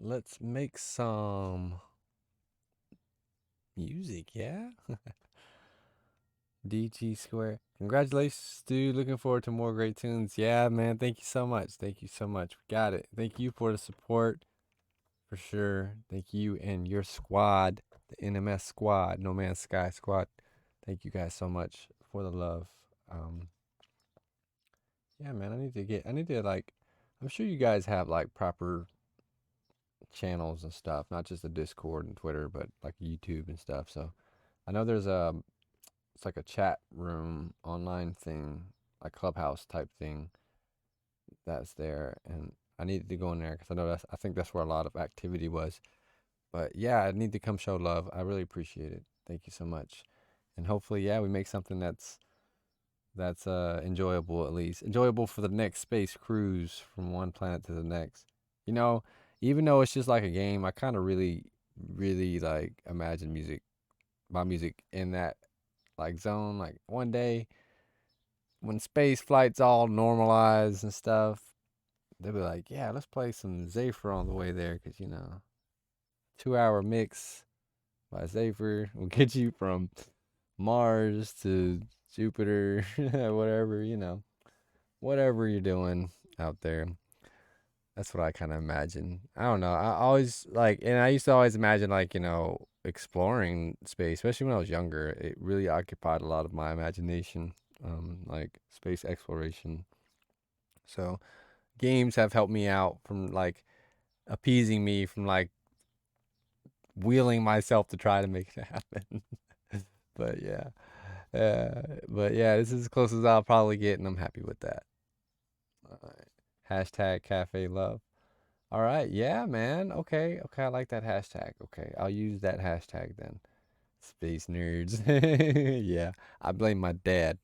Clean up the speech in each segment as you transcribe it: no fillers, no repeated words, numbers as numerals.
let's make some music, yeah? DG Square. Congratulations, dude. Looking forward to more great tunes. Yeah, man. Thank you so much. Thank you so much. We got it. Thank you for the support, for sure. Thank you and your squad, the NMS squad, No Man's Sky squad. Thank you guys so much for the love. Um, yeah, man. I need to like, I'm sure you guys have like proper channels and stuff, not just the Discord and Twitter, but like YouTube and stuff. So I know there's it's like a chat room online thing, like Clubhouse type thing that's there, and I needed to go in there because I think that's where a lot of activity was. But yeah, I need to come show love. I really appreciate it. Thank you so much, and hopefully, yeah, we make something that's enjoyable, at least enjoyable for the next space cruise from one planet to the next. You know, even though it's just like a game, I kind of really like imagine my music in that like zone. Like one day when space flight's all normalized and stuff, they'll be like, yeah, let's play some Z8phyr on the way there, because 2 hour mix by Z8phyr will get you from Mars to Jupiter, whatever, whatever you're doing out there. That's what I kind of imagine. I don't know. I always like, and I used to always imagine like, exploring space, especially when I was younger. It really occupied a lot of my imagination, like space exploration. So games have helped me out from like appeasing me from like wheeling myself to try to make it happen. But yeah, but yeah, this is as close as I'll probably get, and I'm happy with that. All right. Hashtag cafe love. All right, yeah, man. Okay, okay, I like that hashtag. Okay, I'll use that hashtag then. Space nerds. Yeah, I blame my dad.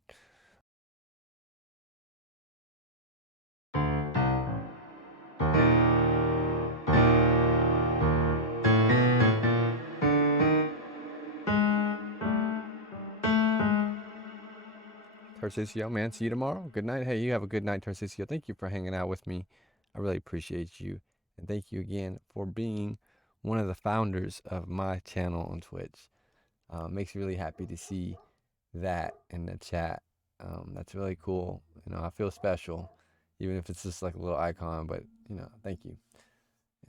Tarcisio, man. See you tomorrow. Good night. Hey, you have a good night, Tarcisio. Thank you for hanging out with me. I really appreciate you. And thank you again for being one of the founders of my channel on Twitch. Makes me really happy to see that in the chat. That's really cool. I feel special, even if it's just like a little icon, but thank you.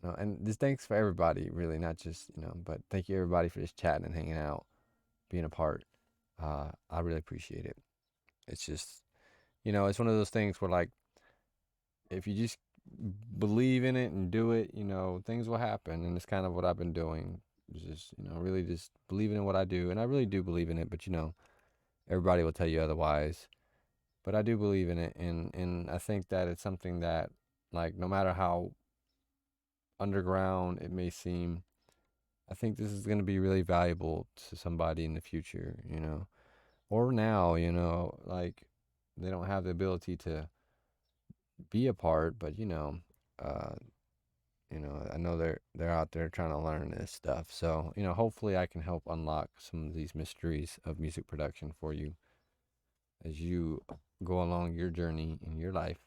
And just thanks for everybody, really, not just, but thank you everybody for just chatting and hanging out, being a part. I really appreciate it. It's just, it's one of those things where like if you just believe in it and do it, things will happen. And it's kind of what I've been doing. It's just, really just believing in what I do. And I really do believe in it, but everybody will tell you otherwise. But I do believe in it, and I think that it's something that, like, no matter how underground it may seem, I think this is going to be really valuable to somebody in the future, or now, like they don't have the ability to be a part, but uh, I know they're out there trying to learn this stuff. So, hopefully I can help unlock some of these mysteries of music production for you as you go along your journey in your life,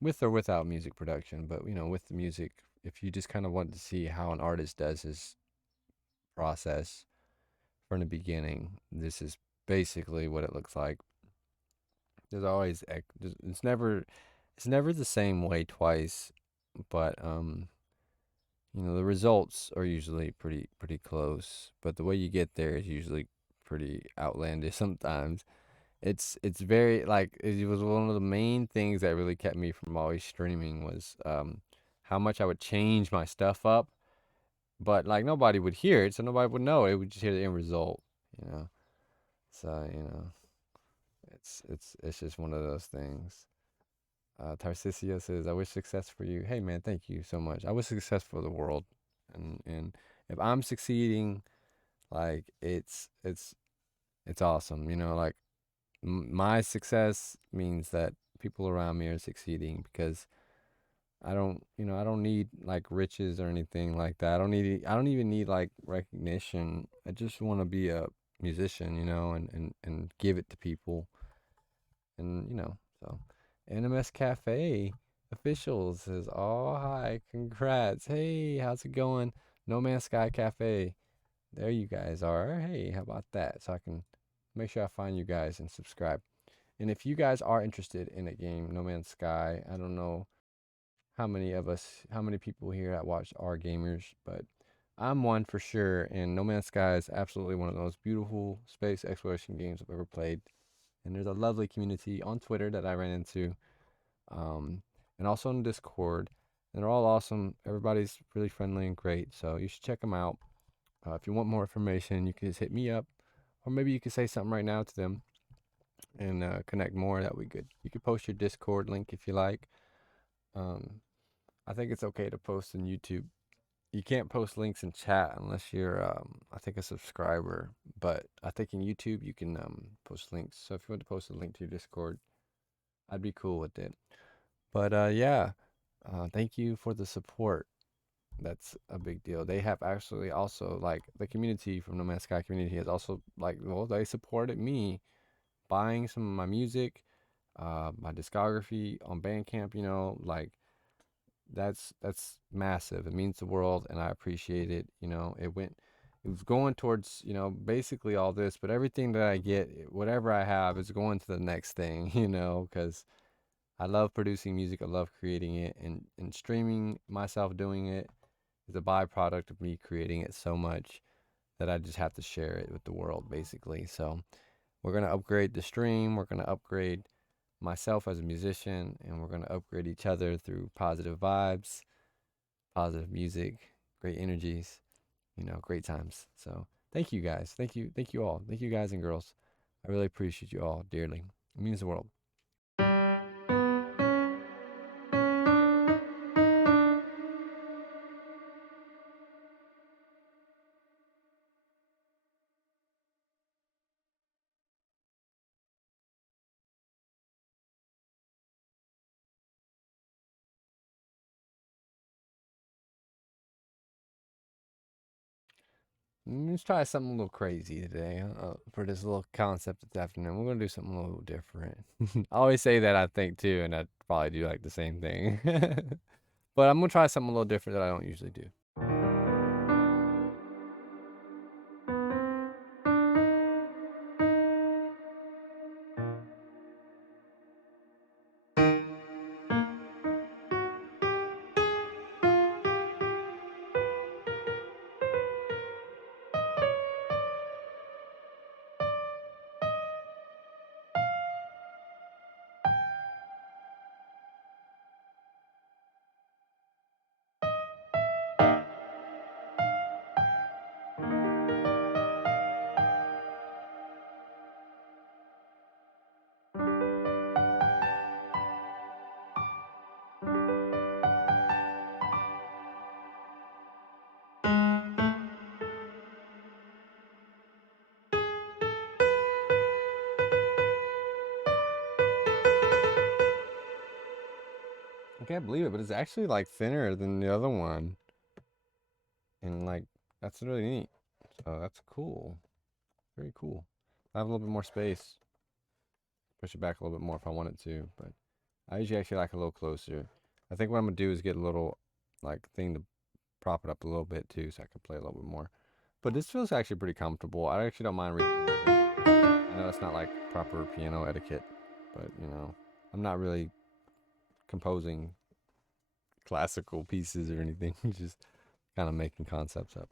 with or without music production. But, with the music, if you just kind of want to see how an artist does his process from the beginning, this is basically what it looks like. There's always it's never the same way twice, but the results are usually pretty close, but the way you get there is usually pretty outlandish sometimes. It's very like it was one of the main things that really kept me from always streaming was how much I would change my stuff up, but like nobody would hear it, so nobody would know. It would just hear the end result, you know. So, it's just one of those things. Tarcisio says, "I wish success for you." Hey man, thank you so much. I wish success for the world, and if I'm succeeding, like it's awesome. Like my success means that people around me are succeeding because I don't need like riches or anything like that. I don't even need like recognition. I just want to be a musician, and give it to people, and so NMS Cafe. Official says, "Oh, hi, congrats. Hey, how's it going? No Man's Sky Cafe. There you guys are. Hey, how about that? So I can make sure I find you guys and subscribe. And if you guys are interested in a game, No Man's Sky, I don't know how many people here that watch are gamers, but I'm one for sure. And No Man's Sky is absolutely one of the most beautiful space exploration games I've ever played. And there's a lovely community on Twitter that I ran into, um, and also on Discord. And they're all awesome. Everybody's really friendly and great. So you should check them out. If you want more information, you can just hit me up, or maybe you could say something right now to them and connect more. That would be good. You could post your Discord link if you like. Um, I think it's okay to post in YouTube. You can't post links in chat unless you're, I think, a subscriber. But I think in YouTube you can post links. So if you want to post a link to your Discord, I'd be cool with it. But yeah, thank you for the support. That's a big deal. They have actually also, like, the community from No Man's Sky community has also, like, well, they supported me buying some of my music, my discography on Bandcamp. Like, that's massive. It means the world, and I appreciate it. It was going towards, basically all this, but everything that I get, whatever I have, is going to the next thing. Because I love producing music, I love creating it, and streaming myself doing it is a byproduct of me creating it so much that I just have to share it with the world, basically. So we're gonna upgrade the stream. We're gonna upgrade myself as a musician, and we're gonna upgrade each other through positive vibes, positive music, great energies, great times. So thank you guys. Thank you all. Thank you guys and girls. I really appreciate you all dearly. It means the world. Let's try something a little crazy today for this little concept this afternoon. We're gonna do something a little different. I always say that, I think, too, and I probably do like the same thing. But I'm gonna try something a little different that I don't usually do. I can't believe it, but it's actually like thinner than the other one, and like that's really neat. So that's cool. Very cool. I have a little bit more space. Push it back a little bit more if I wanted to, but I usually actually like a little closer. I think what I'm gonna do is get a little like thing to prop it up a little bit too, so I can play a little bit more. But this feels actually pretty comfortable. I actually don't mind reading music. I know it's not like proper piano etiquette, but I'm not really composing classical pieces or anything. Just kind of making concepts up.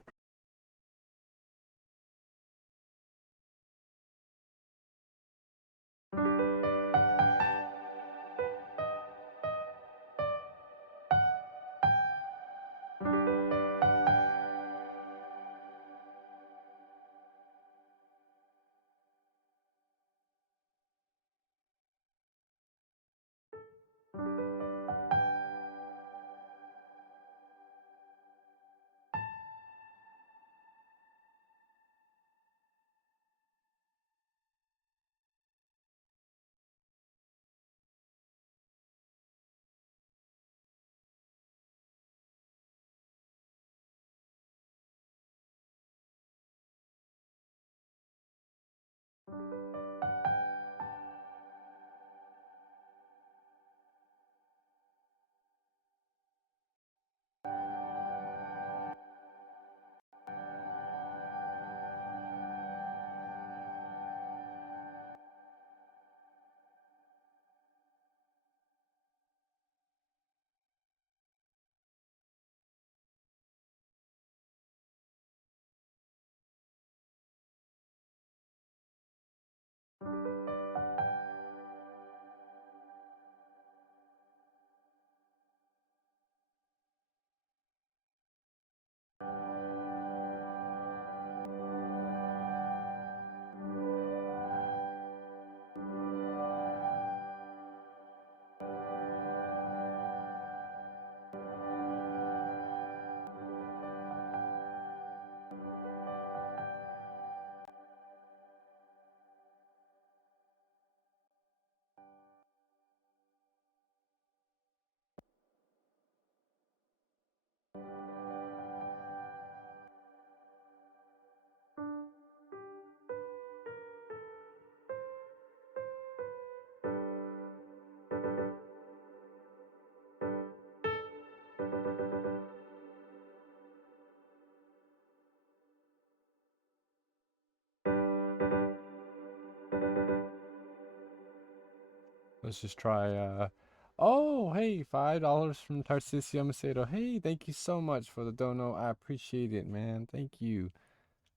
Let's just try. Oh, hey, $5 from Tarcisio Macedo. Hey, thank you so much for the dono. I appreciate it, man. Thank you.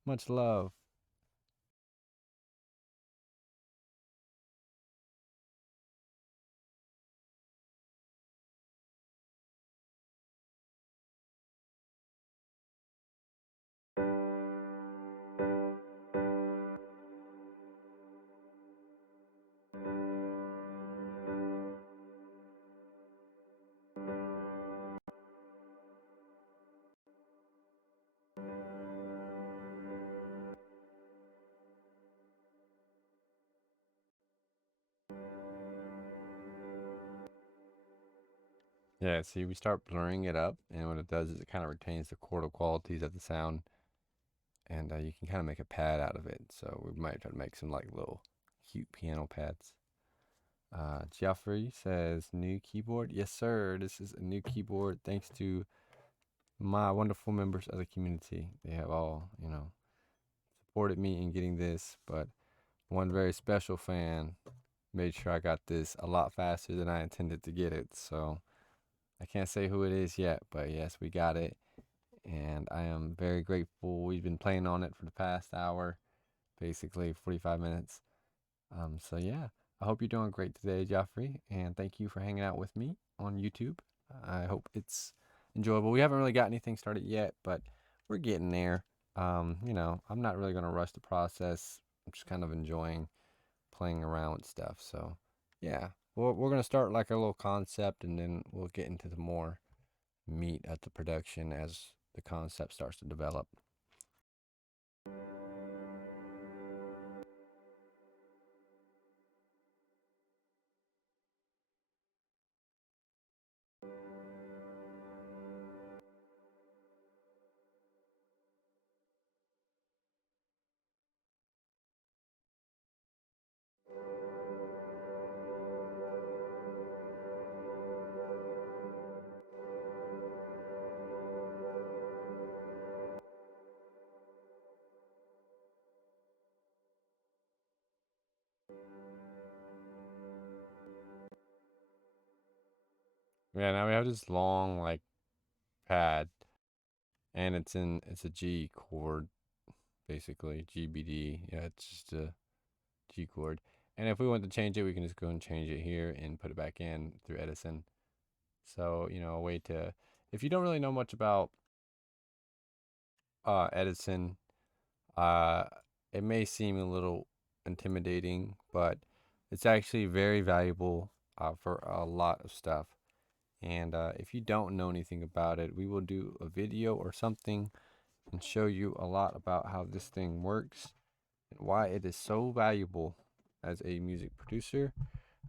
Much love. Yeah, see, we start blurring it up, and what it does is it kind of retains the chordal qualities of the sound, and you can kind of make a pad out of it. So we might try to make some like little cute piano pads. Geoffrey says, new keyboard. Yes, sir. This is a new keyboard thanks to my wonderful members of the community. They have all, supported me in getting this, but one very special fan made sure I got this a lot faster than I intended to get it. So I can't say who it is yet, but yes, we got it. And I am very grateful. We've been playing on it for the past hour, basically 45 minutes. So yeah, I hope you're doing great today, Joffrey, and thank you for hanging out with me on YouTube. I hope it's enjoyable. We haven't really got anything started yet, but we're getting there. I'm not really gonna rush the process. I'm just kind of enjoying playing around with stuff. So yeah, we're gonna start like a little concept, and then we'll get into the more meat at the production as the concept starts to develop. Yeah, now we have this long like pad, and it's a G chord, basically GBD. Yeah, it's just a G chord. And if we want to change it, we can just go and change it here and put it back in through Edison. So, a way to, if you don't really know much about Edison, uh, it may seem a little intimidating, but it's actually very valuable for a lot of stuff. And if you don't know anything about it, we will do a video or something and show you a lot about how this thing works and why it is so valuable as a music producer,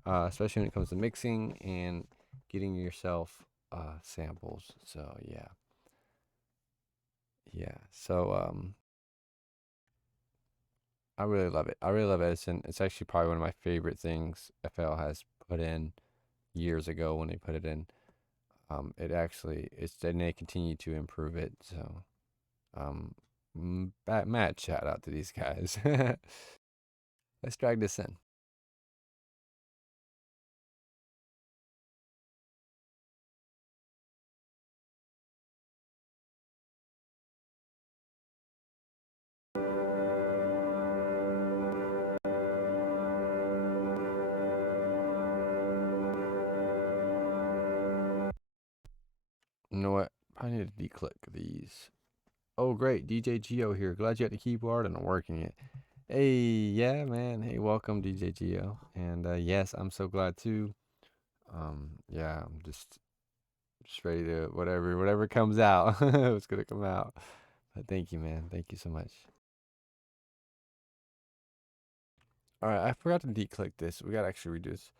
especially when it comes to mixing and getting yourself samples. So yeah. So I really love it. I really love Edison. It's actually probably one of my favorite things FL has put in years ago when they put it in. And they continue to improve it. So mad shout out to these guys. Let's drag this in. You know what? I need to declick these. Oh, great. DJ Geo here. Glad you got the keyboard and I'm working it. Hey, yeah, man. Hey, welcome, DJ Geo. And yes, I'm so glad too. Yeah, I'm just ready to whatever comes out. It's gonna come out. But thank you, man. Thank you so much. All right, I forgot to declick this. We gotta actually redo this.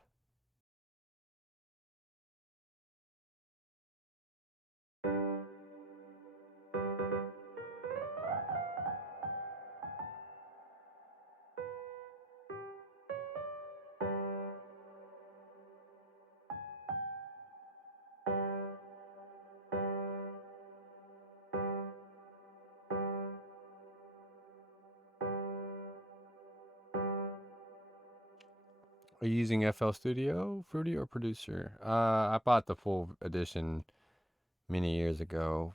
Are you using FL Studio, Fruity, or Producer? I bought the full edition many years ago.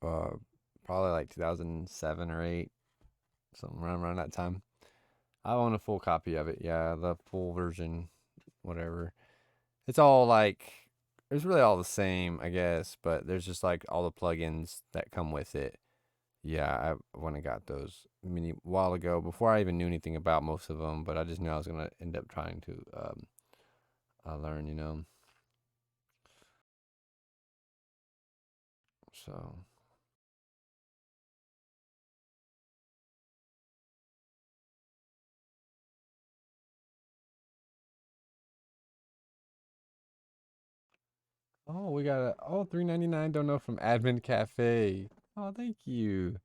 Uh, Probably like 2007 or 8, something around that time. I own a full copy of it. Yeah, the full version, whatever. It's all like it's really all the same, I guess, but there's just like all the plugins that come with it. Yeah, I went and got those many while ago before I even knew anything about most of them, but I just knew I was gonna end up trying to learn, you know. So, oh, we got a 3.99 donut from Admin Cafe. Oh, thank you.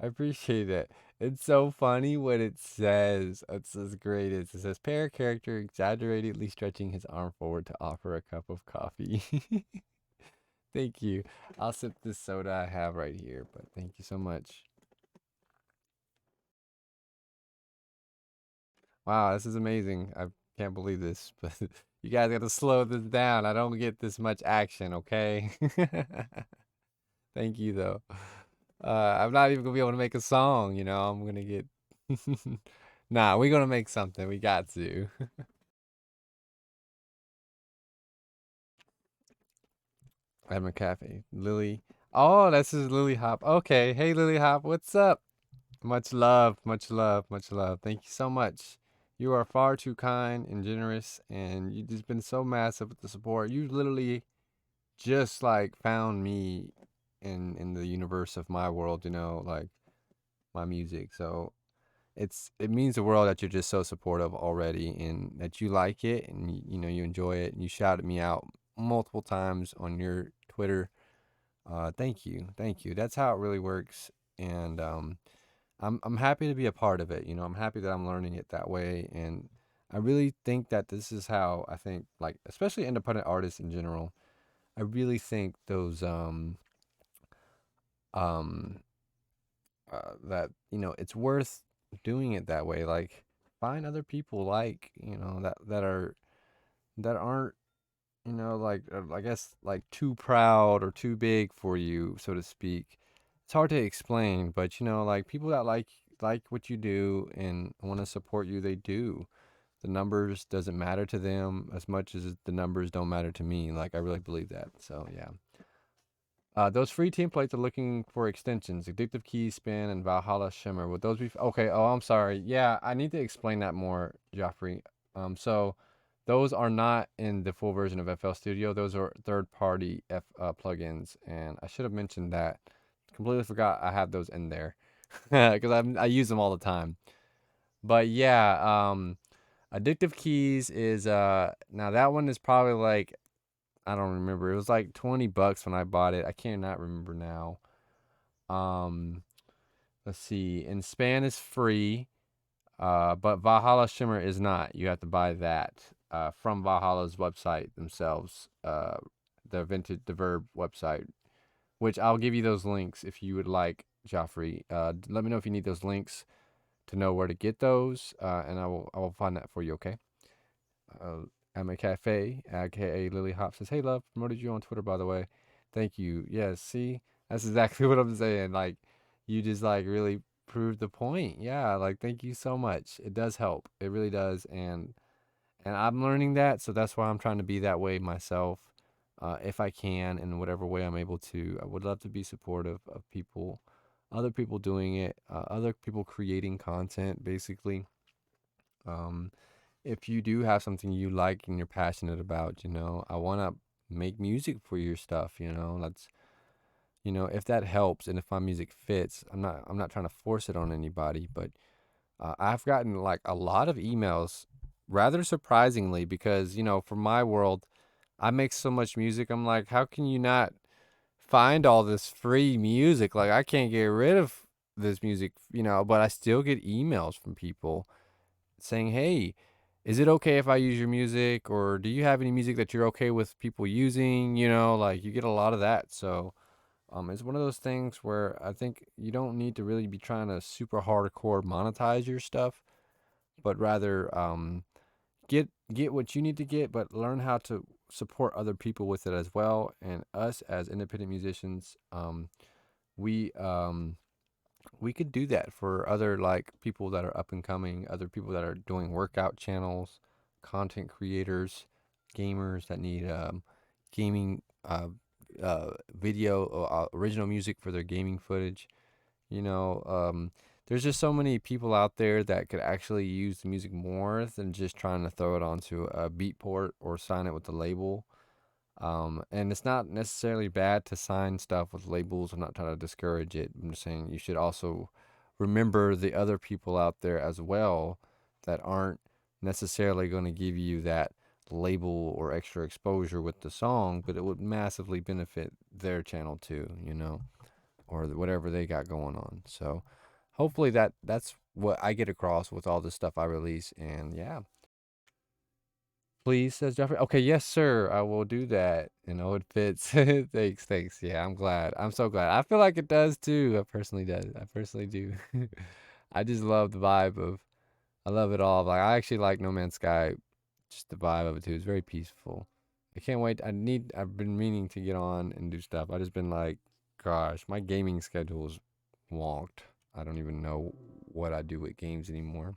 I appreciate it. It's so funny what it says. It's great. It says pair character exaggeratedly stretching his arm forward to offer a cup of coffee. Thank you. I'll sip this soda I have right here, but thank you so much. Wow, this is amazing. I can't believe this, but you guys got to slow this down. I don't get this much action, okay? Thank you though. I'm not even gonna be able to make a song, you know. I'm gonna get Nah, we're gonna make something. We got to. At my cafe. Lily. Oh, this is Lily Hop. Okay. Hey Lily Hop, what's up? Much love, much love, much love. Thank you so much. You are far too kind and generous, and you've just been so massive with the support. You literally just like found me in the universe of my world, you know, like my music. So it means the world that you're just so supportive already, and that you like it, and you know you enjoy it, and you shouted me out multiple times on your Twitter. Thank you, thank you. That's how it really works, and I'm happy to be a part of it. You know, I'm happy that I'm learning it that way, and I really think that this is how I think, like especially independent artists in general. I really think those um that it's worth doing it that way. Like find other people like that aren't like I guess like too proud or too big for you, so to speak. It's hard to explain, but like people that like what you do and want to support you, they do. The numbers doesn't matter to them as much as the numbers don't matter to me. Like I really believe that. So yeah. Those free templates are looking for extensions, Addictive Key Spin and Valhalla Shimmer. Would those be okay? Oh, I'm sorry. Yeah, I need to explain that more, Joffrey. So those are not in the full version of FL Studio. Those are third-party plugins, and I should have mentioned that. Completely forgot I have those in there because I use them all the time. But yeah, Addictive Keys is now that one is probably like I don't remember. It was like $20 when I bought it. I cannot remember now. Um, let's see. And Span is free, but Valhalla Shimmer is not. You have to buy that from Valhalla's website themselves. The Verb website, which I'll give you those links if you would like, Joffrey. Let me know if you need those links to know where to get those, and I will find that for you. Okay. uh, I'm a cafe, aka Lily Hop says, "Hey, love, promoted you on Twitter, by the way. Thank you." Yes, see, that's exactly what I'm saying. Like, you just like really proved the point. Yeah, like thank you so much. It does help. It really does, and I'm learning that, so that's why I'm trying to be that way myself, if I can, in whatever way I'm able to. I would love to be supportive of people, other people doing it, other people creating content, basically. Um, if you do have something you like and you're passionate about, I want to make music for your stuff, That's, if that helps and if my music fits, I'm not trying to force it on anybody, but I've gotten like a lot of emails rather surprisingly because, for my world, I make so much music. I'm like, how can you not find all this free music? Like I can't get rid of this music, but I still get emails from people saying, "Hey, is it okay if I use your music? Or do you have any music that you're okay with people using?" Like you get a lot of that. So, it's one of those things where I think you don't need to really be trying to super hardcore monetize your stuff, but rather, get what you need to get, but learn how to support other people with it as well. And us as independent musicians, we we could do that for other like people that are up and coming, other people that are doing workout channels, content creators, gamers that need gaming video original music for their gaming footage. You know, there's just so many people out there that could actually use the music more than just trying to throw it onto a beat port or sign it with the label. And it's not necessarily bad to sign stuff with labels. I'm not trying to discourage it. I'm just saying you should also remember the other people out there as well that aren't necessarily going to give you that label or extra exposure with the song, but it would massively benefit their channel too, you know, or whatever they got going on. So hopefully that's what I get across with all the stuff I release. And yeah, please, says Jeffrey. Okay, yes, sir. I will do that. You know, it fits. Thanks, thanks. Yeah, I'm glad. I'm so glad. I feel like it does too. I personally does. I personally do. I just love the vibe of. I love it all. Like I actually like No Man's Sky. Just the vibe of it too. It's very peaceful. I can't wait. I've been meaning to get on and do stuff. I just been like, gosh, my gaming schedule is wonked. I don't even know what I do with games anymore.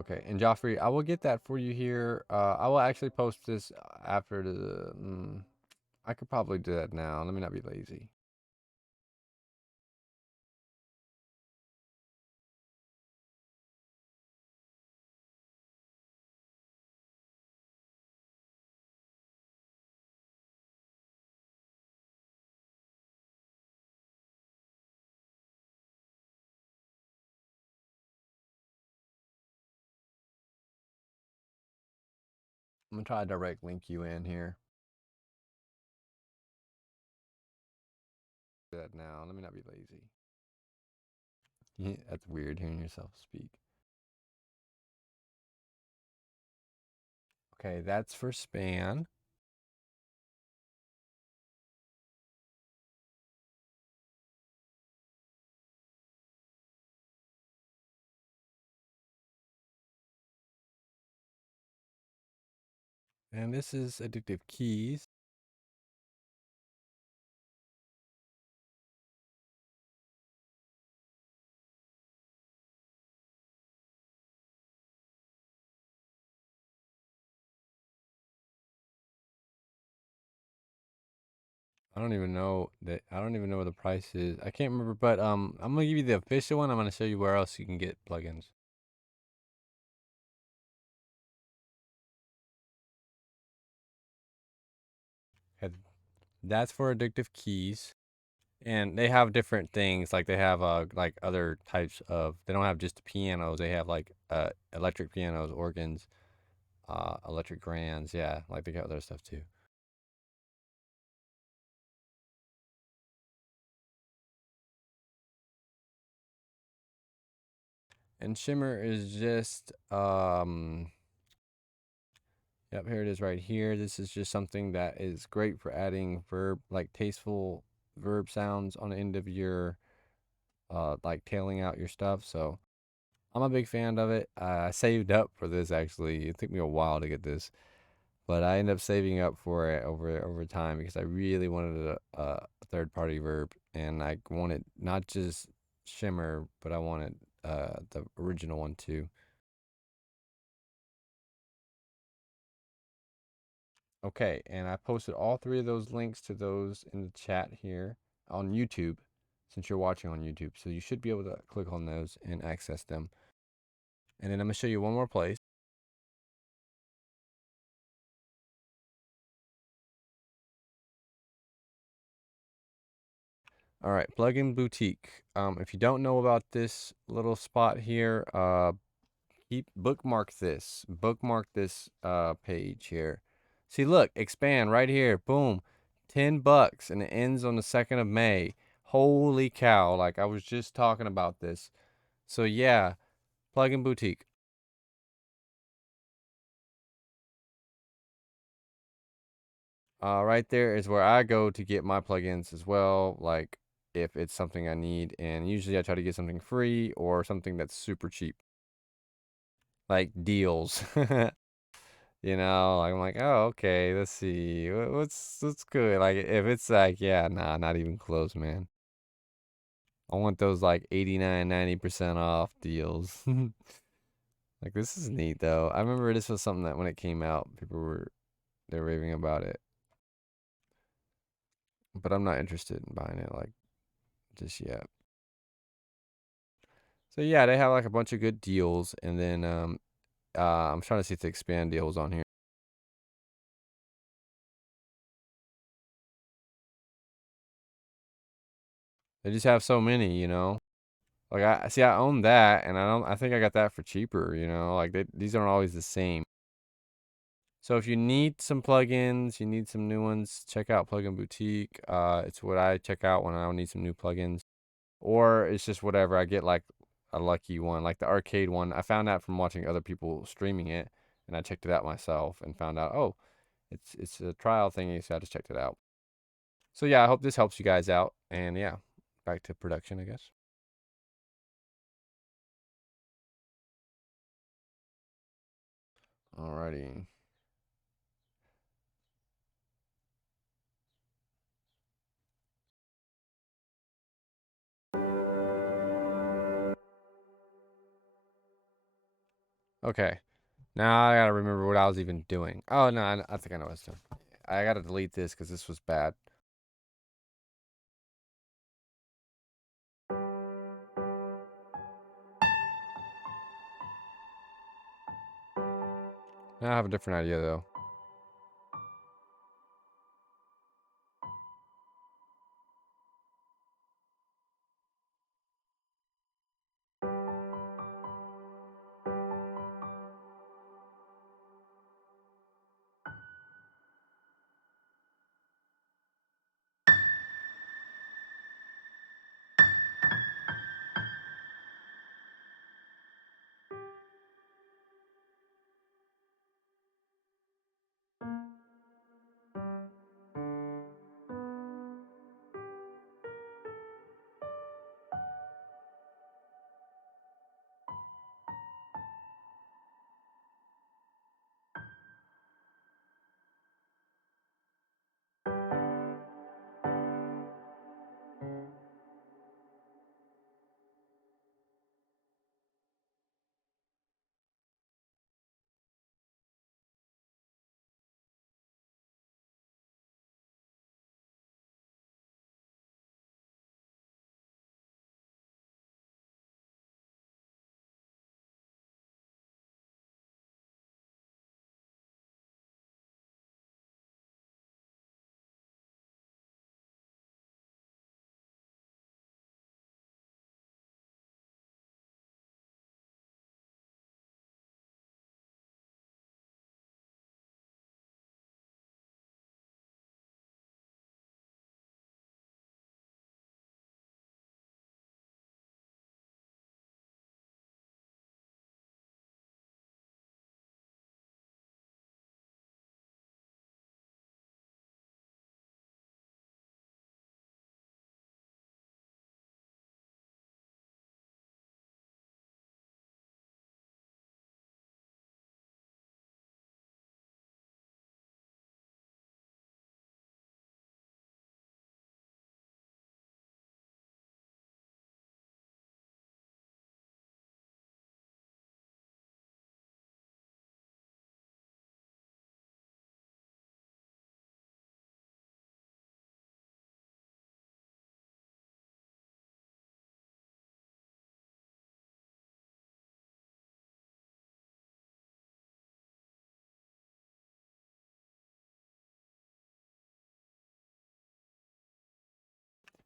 Okay, and Joffrey, I will get that for you here. I will actually post this after the. I could probably do that now. Let me not be lazy. I'm gonna try to direct link you in here. Do that now. Let me not be lazy. Yeah, that's weird hearing yourself speak. Okay, that's for span. And this is addictive keys. I don't even know that. I don't even know what the price is. I can't remember, but I'm gonna give you the official one. I'm gonna show you where else you can get plugins. Okay, that's for addictive keys. And they have different things, like they have like other types of. They don't have just pianos. They have like electric pianos, organs, electric grands. Yeah, like they got other stuff too. And Shimmer is just yep, here it is right here. This is just something that is great for adding verb, like tasteful verb sounds on the end of your like tailing out your stuff. So I'm a big fan of it. I saved up for this actually. It took me a while to get this, but I ended up saving up for it over time because I really wanted a third party verb, and I wanted not just Shimmer, but I wanted the original one too. Okay, and I posted all three of those links to those in the chat here on YouTube, since you're watching on YouTube. So you should be able to click on those and access them. And then I'm gonna show you one more place. All right, Plugin Boutique. If you don't know about this little spot here, keep bookmark this page here. See, look, expand right here. Boom, $10, and it ends on the 2nd of May. Holy cow! Like I was just talking about this. So yeah, Plugin Boutique. Right there is where I go to get my plugins as well. Like if it's something I need, and usually I try to get something free or something that's super cheap, like deals. You know, like, I'm like, oh, okay, let's see, what's good. Like, if it's like, yeah, nah, not even close, man. I want those like 89, 90% off deals. Like, this is neat though. I remember this was something that when it came out, they're raving about it. But I'm not interested in buying it like just yet. So yeah, they have like a bunch of good deals, and then I'm trying to see if they expand deals on here. They just have so many, you know. Like I see, I own that, and I think I got that for cheaper, you know. Like these aren't always the same. So if you need some plugins, you need some new ones, check out Plugin Boutique. It's what I check out when I need some new plugins, or it's just whatever. I get like a lucky one, like the arcade one. I found out from watching other people streaming it, and I checked it out myself and found out, oh, it's a trial thingy, so I just checked it out. So yeah, I hope this helps you guys out, and yeah, back to production, I guess. Alrighty. Okay. Now I gotta remember what I was even doing. Oh no, I think I know what I was doing. I gotta delete this because this was bad. Now I have a different idea though.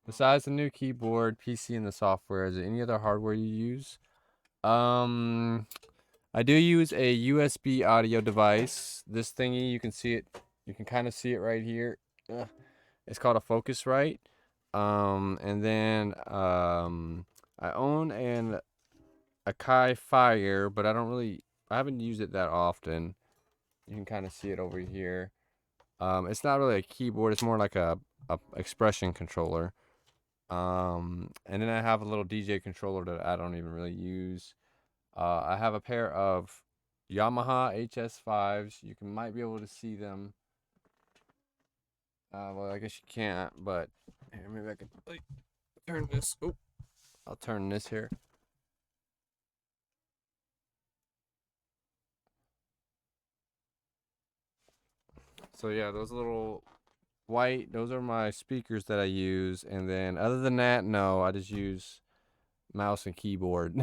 Besides the new keyboard, PC, and the software, is there any other hardware you use? Um, I do use a USB audio device. This thingy, you can see it. You can kind of see it right here. It's called a Focusrite. And then I own an Akai Fire, but I haven't used it that often. You can kind of see it over here. It's not really a keyboard. It's more like a expression controller. And then I have a little DJ controller that I don't even really use. I have a pair of Yamaha HS5s. You might be able to see them. Well, I guess you can't, but here, maybe I can turn this. Oh, I'll turn this here. So yeah, those little white, those are my speakers that I use. And then other than that, no, I just use mouse and keyboard.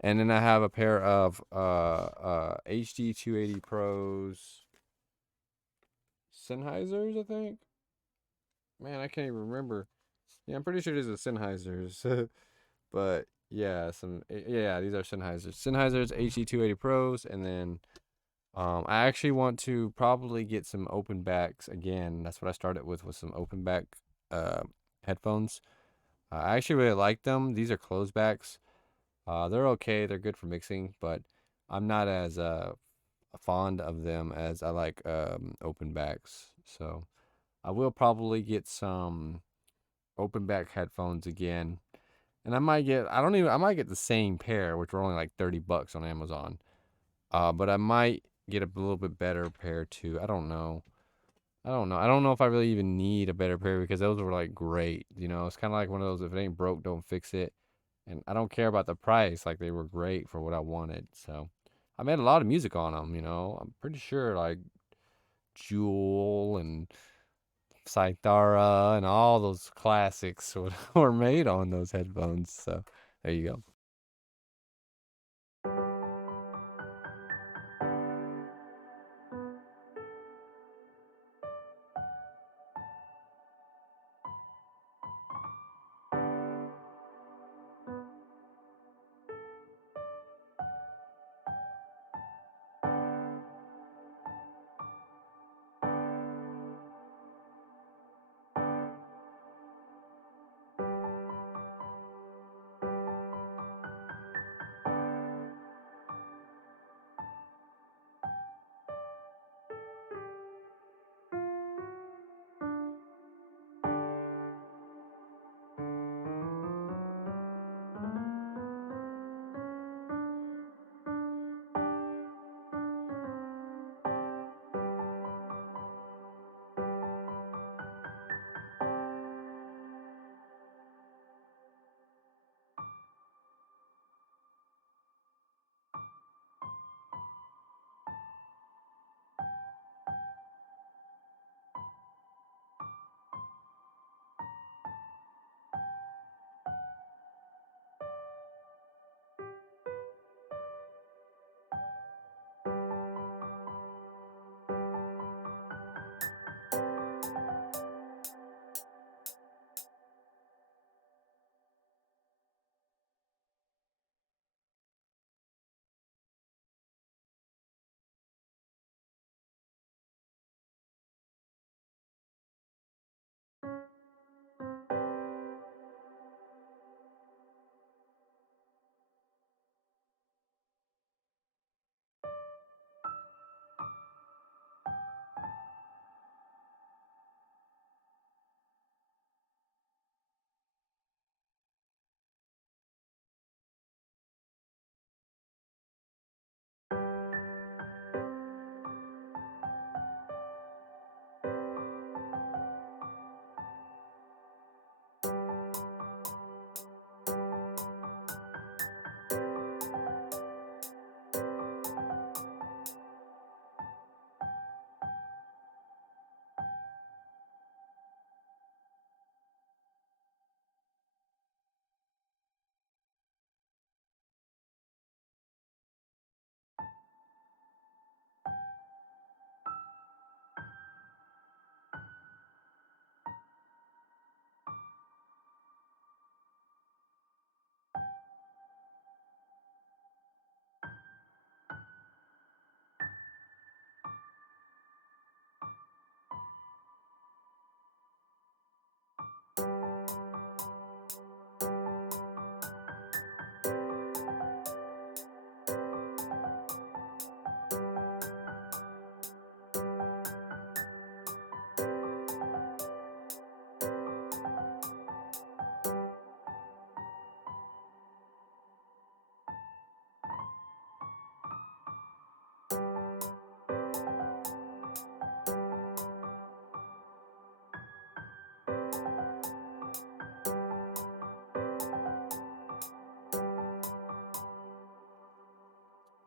And then I have a pair of HD 280 Pros Sennheisers, I think. Man, I can't even remember. Yeah, I'm pretty sure these are Sennheisers. But yeah, yeah, these are Sennheisers. Sennheisers HD 280 Pros, and then I actually want to probably get some open backs again. That's what I started with some open back uh headphones. I actually really like them. These are closed backs. They're okay. They're good for mixing, but I'm not as fond of them as I like open backs. So I will probably get some open back headphones again. And I might get the same pair, which were only like 30 bucks on Amazon. But I might get a little bit better pair too. I don't know. I don't know. I don't know if I really even need a better pair because those were like great. You know, it's kind of like one of those, if it ain't broke, don't fix it. And I don't care about the price. Like they were great for what I wanted. So I made a lot of music on them. You know, I'm pretty sure like Jewel and Cythara and all those classics were made on those headphones. So there you go.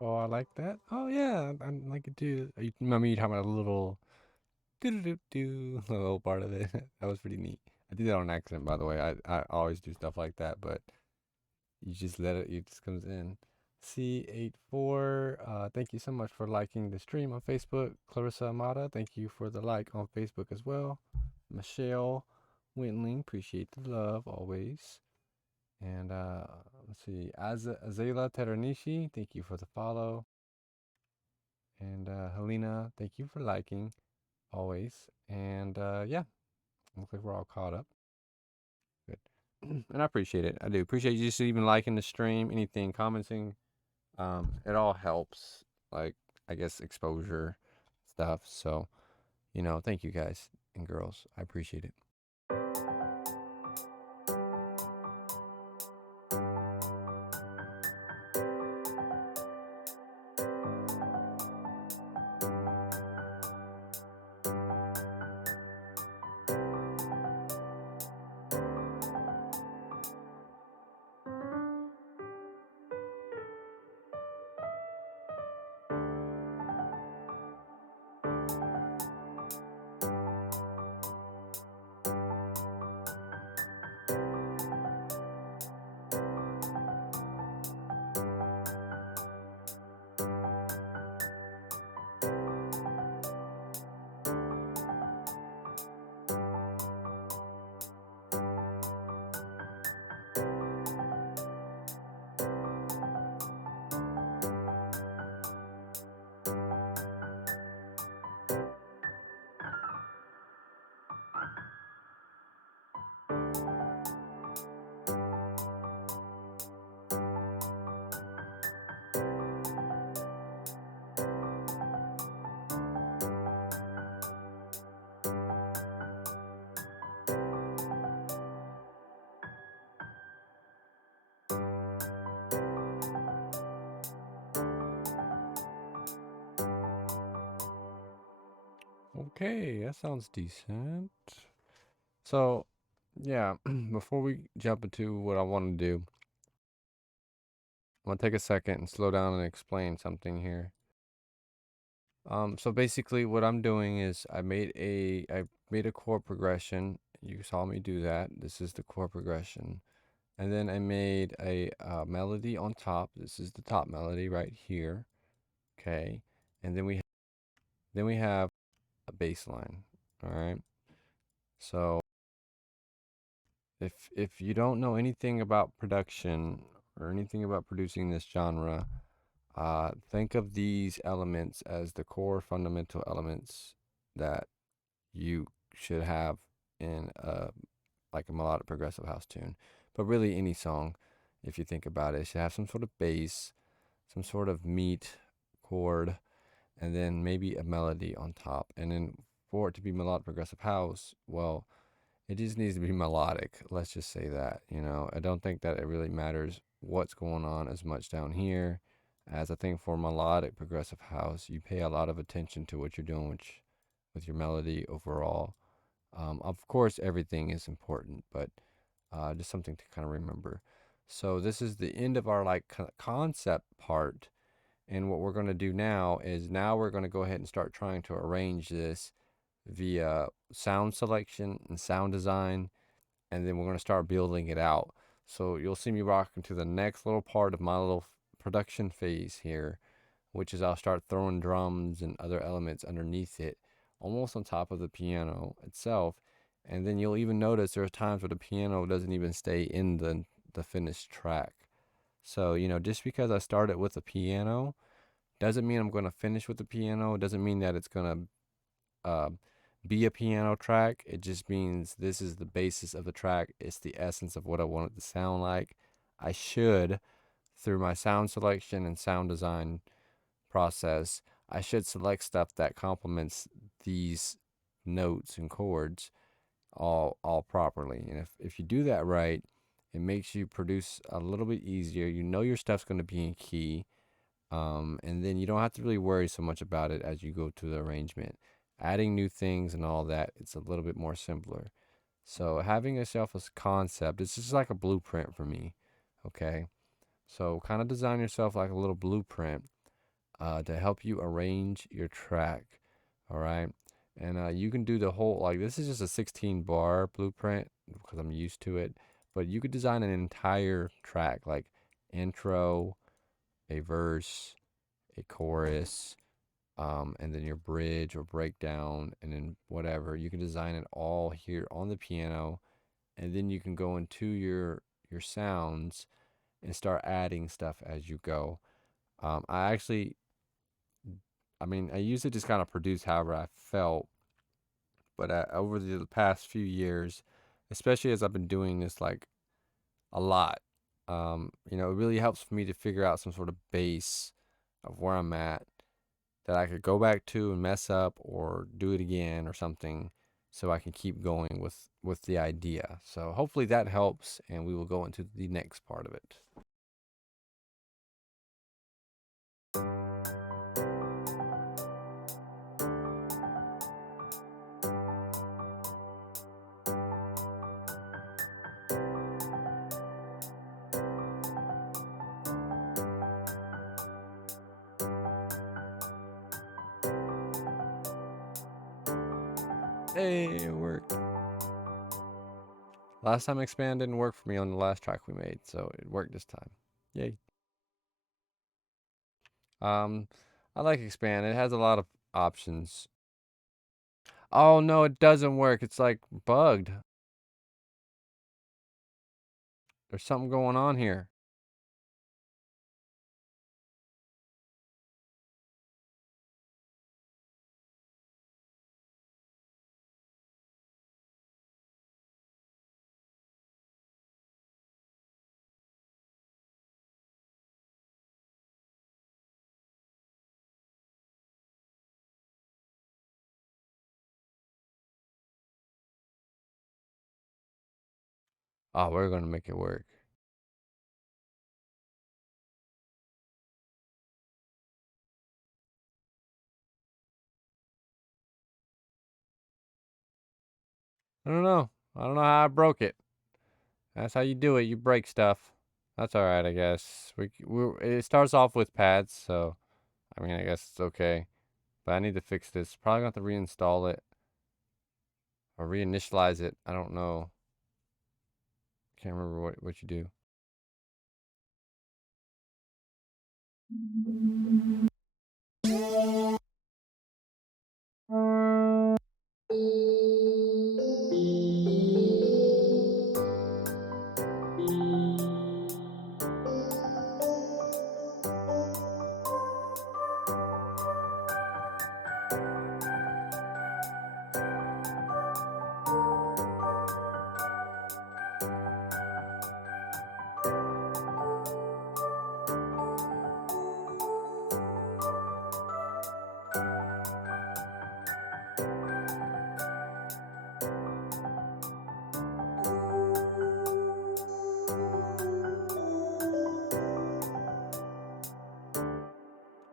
Oh, I like that. Oh yeah, I like it too. You remember you talking about a little do do do the little part of it. That was pretty neat. I did that on accident, by the way. I always do stuff like that, but you just let it. It just comes in. Z8phyr. Thank you so much for liking the stream on Facebook. Clarissa Amata, thank you for the like on Facebook as well. Michelle Wintling, appreciate the love always. And let's see, Azela Teranishi, thank you for the follow. And Helena, thank you for liking always. And yeah, looks like we're all caught up. Good. And I appreciate it. I do appreciate you just even liking the stream, anything, commenting. It all helps, like, I guess, exposure stuff. So, thank you guys and girls. I appreciate it. Okay, that sounds decent. So, yeah, before we jump into what I want to do, I want to take a second and slow down and explain something here. So basically, what I'm doing is I made a chord progression. You saw me do that. This is the chord progression, and then I made a melody on top. This is the top melody right here. Okay, and then we have a bass line. All right. So if you don't know anything about production or anything about producing this genre, think of these elements as the core fundamental elements that you should have in like a melodic progressive house tune. But really, any song, if you think about it, should have some sort of bass, some sort of meat chord, and then maybe a melody on top. And then for it to be melodic progressive house, well, it just needs to be melodic. Let's just say that. I don't think that it really matters what's going on as much down here, as I think for melodic progressive house, you pay a lot of attention to what you're doing with your melody overall. Of course, everything is important, but just something to kind of remember. So this is the end of our like concept part, and what we're going to do now is we're going to go ahead and start trying to arrange this via sound selection and sound design, and then we're going to start building it out. So you'll see me rocking to the next little part of my little production phase here, which is I'll start throwing drums and other elements underneath it, almost on top of the piano itself. And then you'll even notice there are times where the piano doesn't even stay in the finished track. So, just because I started with the piano doesn't mean I'm going to finish with the piano. It doesn't mean that it's going to be a piano track. It just means this is the basis of the track. It's the essence of what I want it to sound like. I should, through my sound selection and sound design process, I should select stuff that complements these notes and chords all properly. And if you do that right, it makes you produce a little bit easier. You know your stuff's going to be in key. And then you don't have to really worry so much about it as you go to the arrangement. Adding new things and all that, it's a little bit more simpler. So having yourself a concept, it's just like a blueprint for me. Okay. So kind of design yourself like a little blueprint. to help you arrange your track. All right. And you can do the whole, like, this is just a 16 bar blueprint because I'm used to it. But you could design an entire track, like intro, a verse, a chorus, and then your bridge or breakdown, and then whatever. You can design it all here on the piano, and then you can go into your sounds and start adding stuff as you go. I actually, I mean, I used to just kind of produce however I felt, but over the past few years, especially as I've been doing this like a lot, it really helps for me to figure out some sort of base of where I'm at that I could go back to and mess up or do it again or something, so I can keep going with the idea. So hopefully that helps, and we will go into the next part of it. Hey, it worked. Last time expand didn't work for me on the last track we made, so it worked this time. Yay. Um, I like expand. It has a lot of options. Oh no, it doesn't work. It's like bugged. There's something going on here. Oh, we're gonna make it work. I don't know. I don't know how I broke it. That's how you do it. You break stuff. That's all right, I guess. It starts off with pads, so I mean, I guess it's okay. But I need to fix this. Probably gonna have to reinstall it or reinitialize it. I don't know. Can't remember what you do.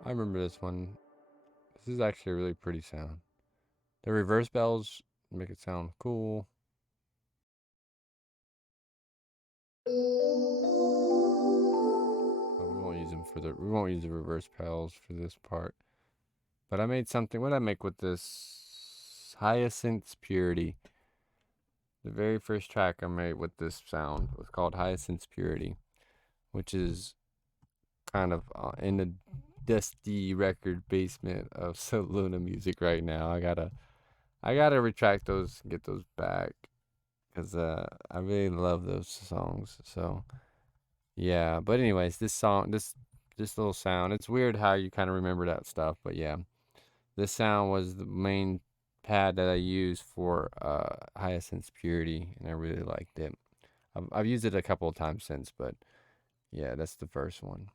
I remember this one. This is actually a really pretty sound. The reverse bells make it sound cool. But we won't use the reverse bells for this part. But I made something. What did I make with this? Hyacinth's Purity. The very first track I made with this sound was called Hyacinth's Purity, which is kind of in the dusty record basement of Soluna Music right now. I gotta retract those and get those back because I really love those songs. So yeah, but anyways, this little sound. It's weird how you kind of remember that stuff, but yeah, this sound was the main pad that I used for Hyacinth's Purity, and I really liked it. I've used it a couple of times since, but yeah, that's the first one.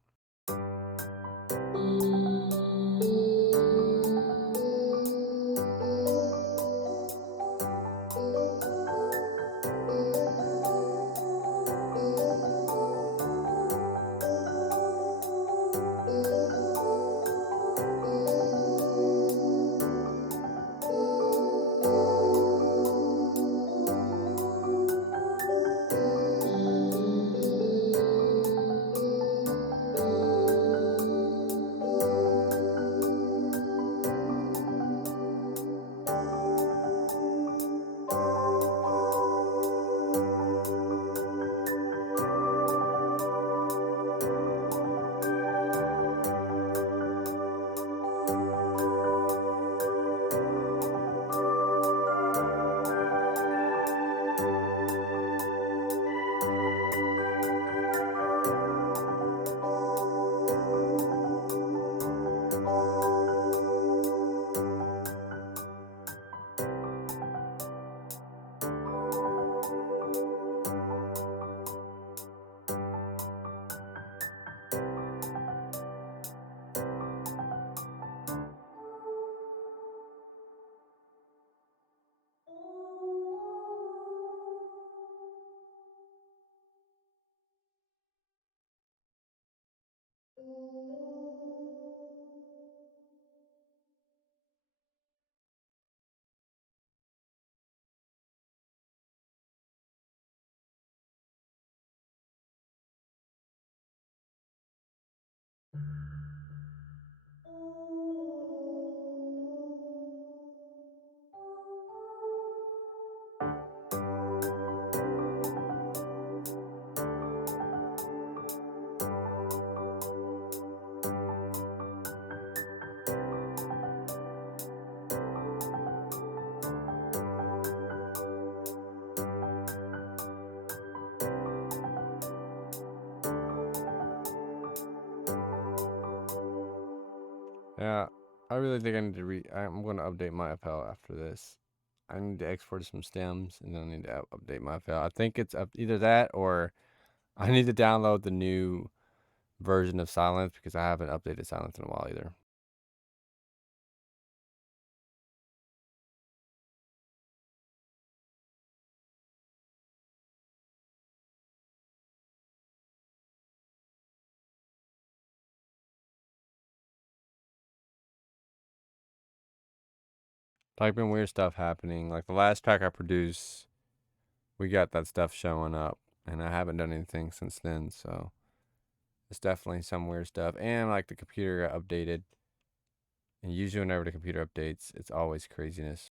Yeah, I really think I need to I'm going to update my FL after this. I need to export some stems, and then I need to update my FL. I think it's either that or I need to download the new version of Silence because I haven't updated Silence in a while either. Type in weird stuff happening. Like the last track I produced, we got that stuff showing up, and I haven't done anything since then, so it's definitely some weird stuff. And like the computer got updated, and usually whenever the computer updates, it's always craziness.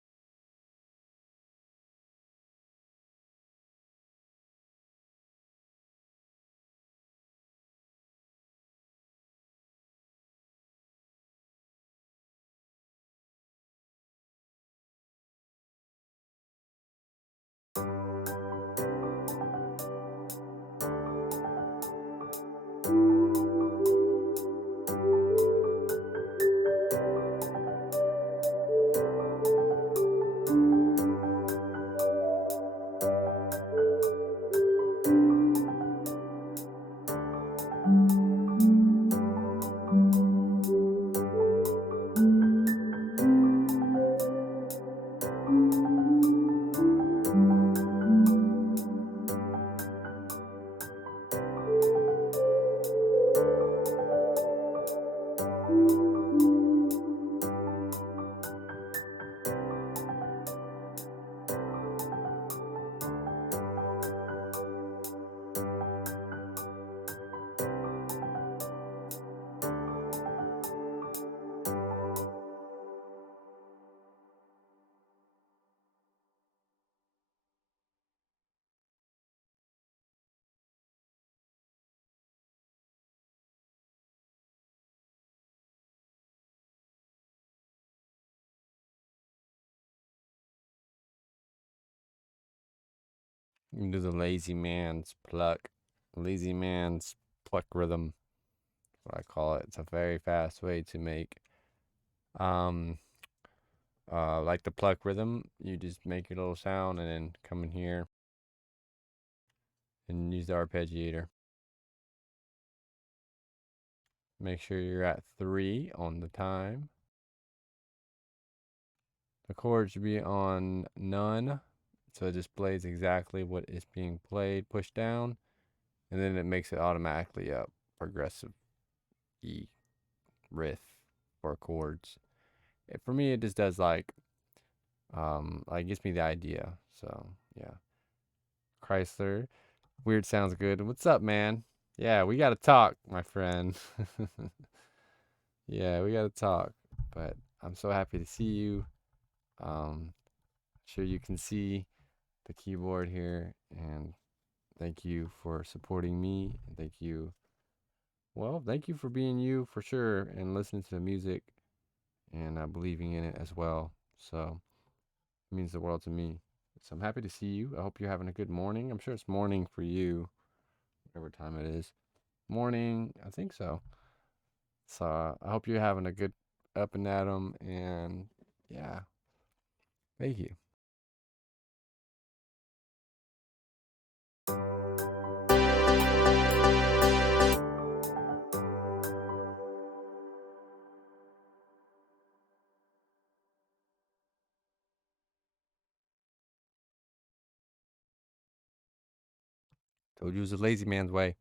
You can do the lazy man's pluck. Lazy man's pluck rhythm. That's what I call it. It's a very fast way to make um like the pluck rhythm. You just make your little sound and then come in here and use the arpeggiator. Make sure you're at 3 on the time. The chord should be on none, so it displays exactly what is being played. Push down, and then it makes it automatically a progressive E riff for chords. For me, it just does like gives me the idea. So yeah, Chrysler, weird sounds good. What's up, man? Yeah, we gotta talk, my friend. Yeah, we gotta talk. But I'm so happy to see you. Sure you can see the keyboard here, and thank you for supporting me. And thank you for being you for sure, and listening to the music and believing in it as well. So it means the world to me. So I'm happy to see you. I hope you're having a good morning. I'm sure it's morning for you, whatever time it is. Morning, I think so. So I hope you're having a good up and at 'em, and yeah, thank you. Told you it was a lazy man's way.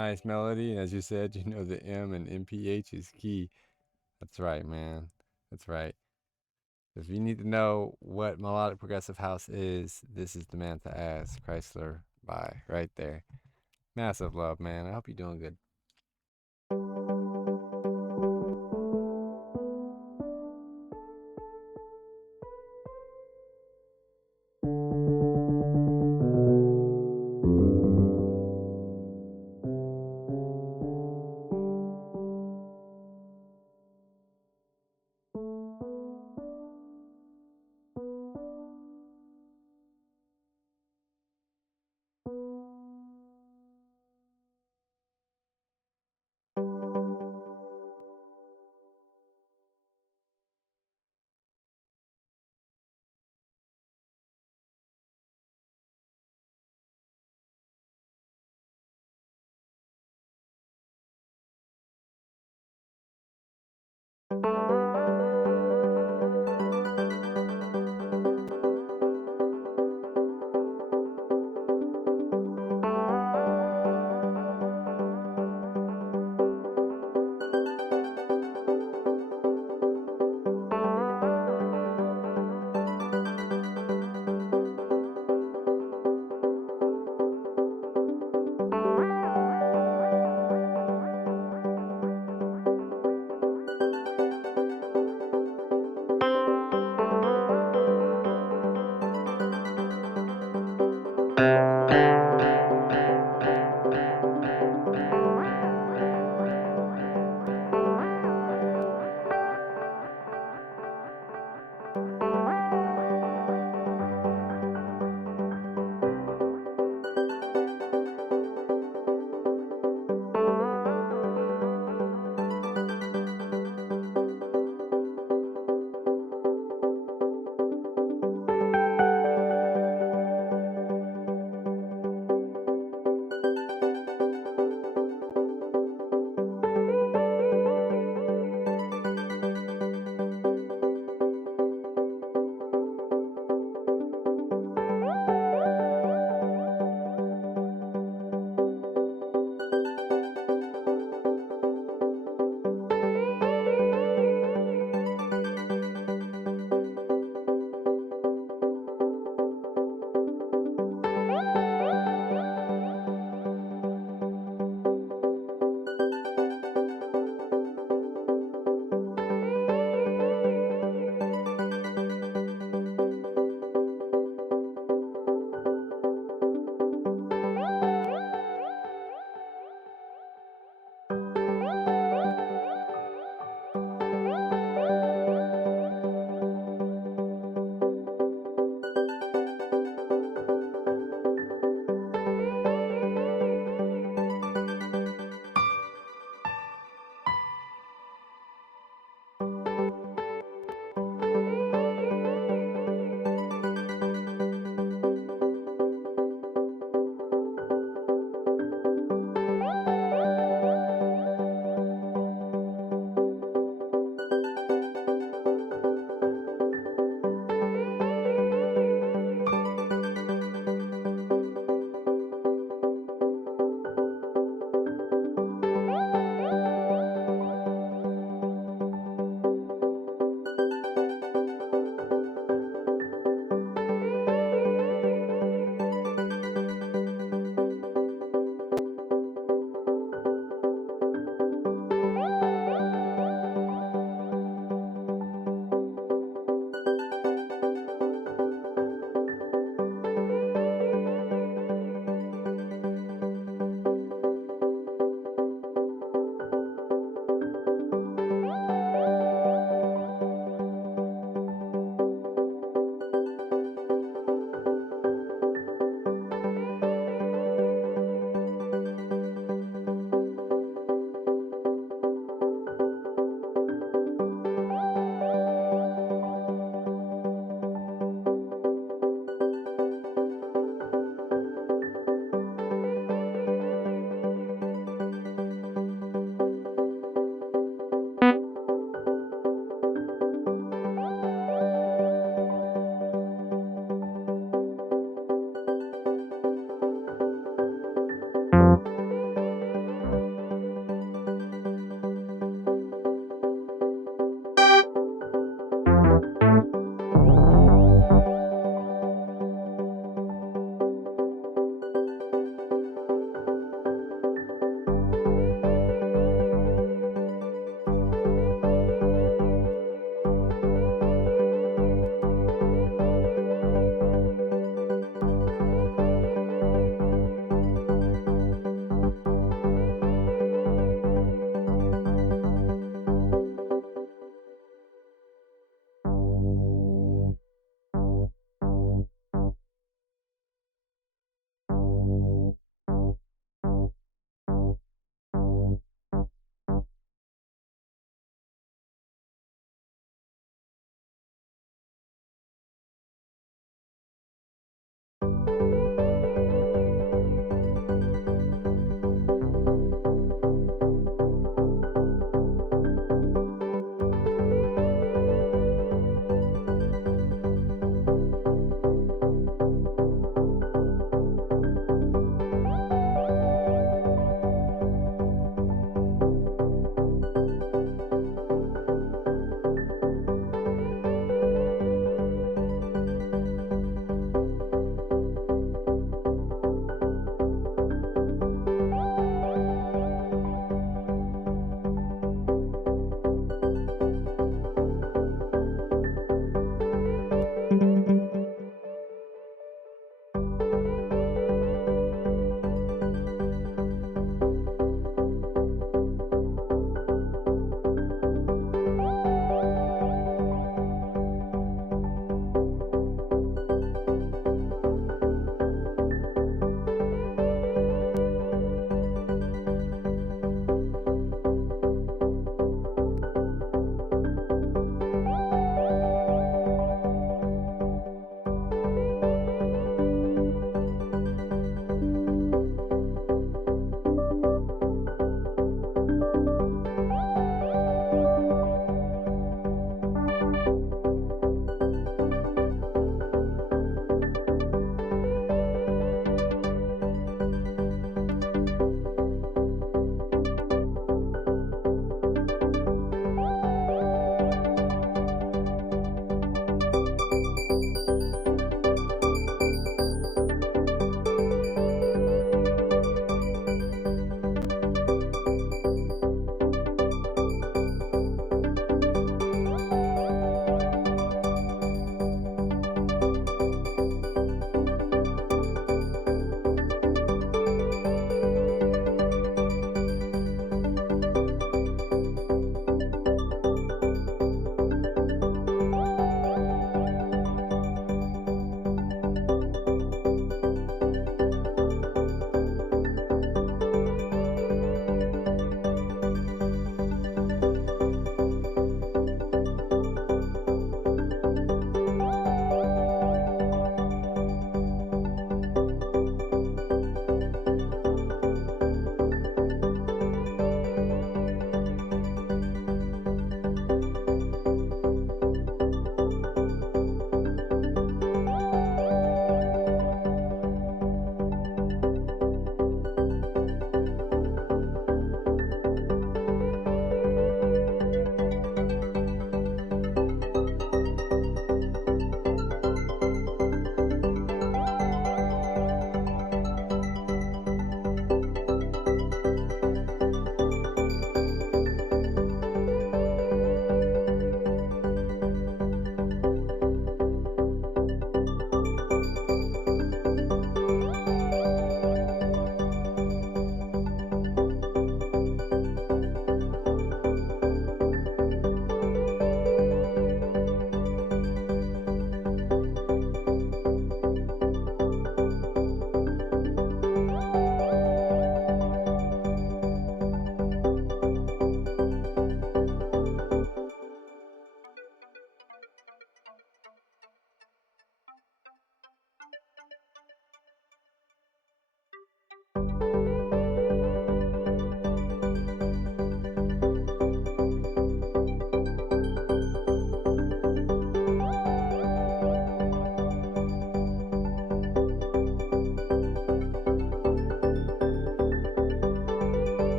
Nice melody. As you said, you know the M and MPH is key. That's right, man. That's right. If you need to know what melodic progressive house is, this is the man to ask. Chrysler, bye, right there. Massive love, man. I hope you're doing good.